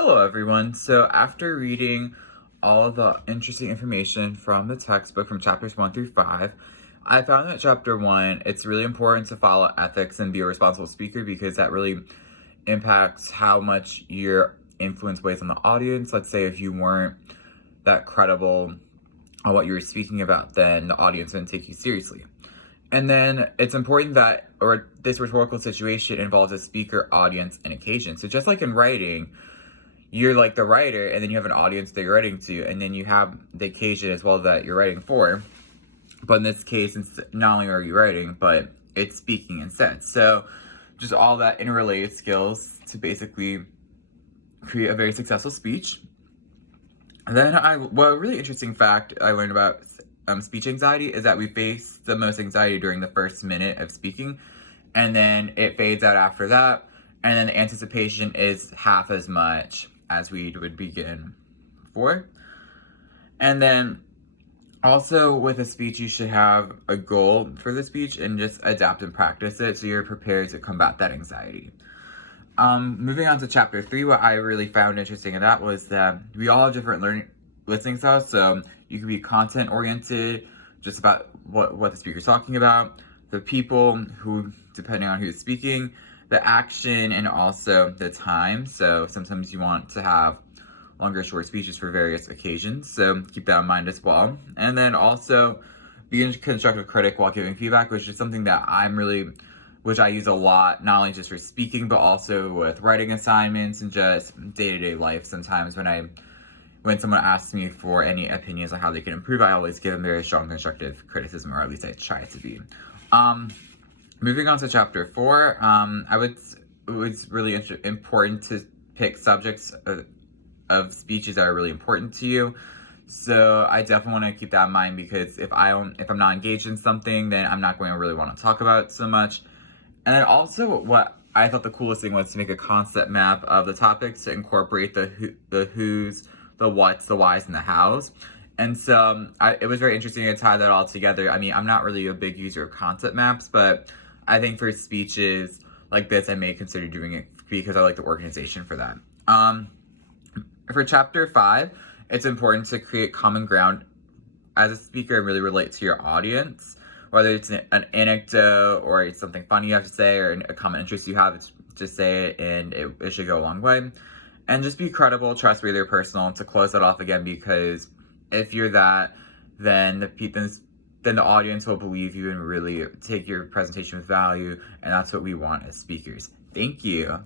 Hello, everyone. So, after reading all of the interesting information from the textbook from chapters 1 through 5, I found that chapter 1, it's really important to follow ethics and be a responsible speaker because that really impacts how much your influence weighs on the audience. Let's say if you weren't that credible on what you were speaking about, then the audience wouldn't take you seriously. And then it's important that, or this rhetorical situation involves a speaker, audience, and occasion. So, just like in writing, you're like the writer, and then you have an audience that you're writing to, and then you have the occasion as well that you're writing for. But in this case, it's not only are you writing, but it's speaking instead. So just all that interrelated skills to basically create a very successful speech. And then a really interesting fact I learned about speech anxiety is that we face the most anxiety during the first minute of speaking, and then it fades out after that, and then the anticipation is half as much as we would begin for. And then also with a speech, you should have a goal for the speech and just adapt and practice it so you're prepared to combat that anxiety. Moving on to chapter 3, what I really found interesting in that was that we all have different listening styles. So you can be content oriented, just about what the speaker's talking about, the people who, depending on who's speaking, the action, and also the time. So sometimes you want to have longer, short speeches for various occasions. So keep that in mind as well. And then also be a constructive critic while giving feedback, which is something that which I use a lot, not only just for speaking, but also with writing assignments and just day-to-day life. Sometimes when someone asks me for any opinions on how they can improve, I always give them very strong constructive criticism, or at least I try to be. Moving on to chapter 4, it was really important to pick subjects of speeches that are really important to you. So I definitely want to keep that in mind, because if I'm not engaged in something, then I'm not going to really want to talk about it so much. And then also, what I thought the coolest thing was to make a concept map of the topics to incorporate the who's, the what's, the why's, and the how's. And so it was very interesting to tie that all together. I mean, I'm not really a big user of concept maps, but I think for speeches like this, I may consider doing it because I like the organization for that. For chapter 5, it's important to create common ground as a speaker and really relate to your audience. Whether it's an anecdote or it's something funny you have to say or a common interest you have, just say it, and it should go a long way. And just be credible, trustworthy, or personal. And to close that off again, because if you're that, then the audience will believe you and really take your presentation with value, and that's what we want as speakers. Thank you.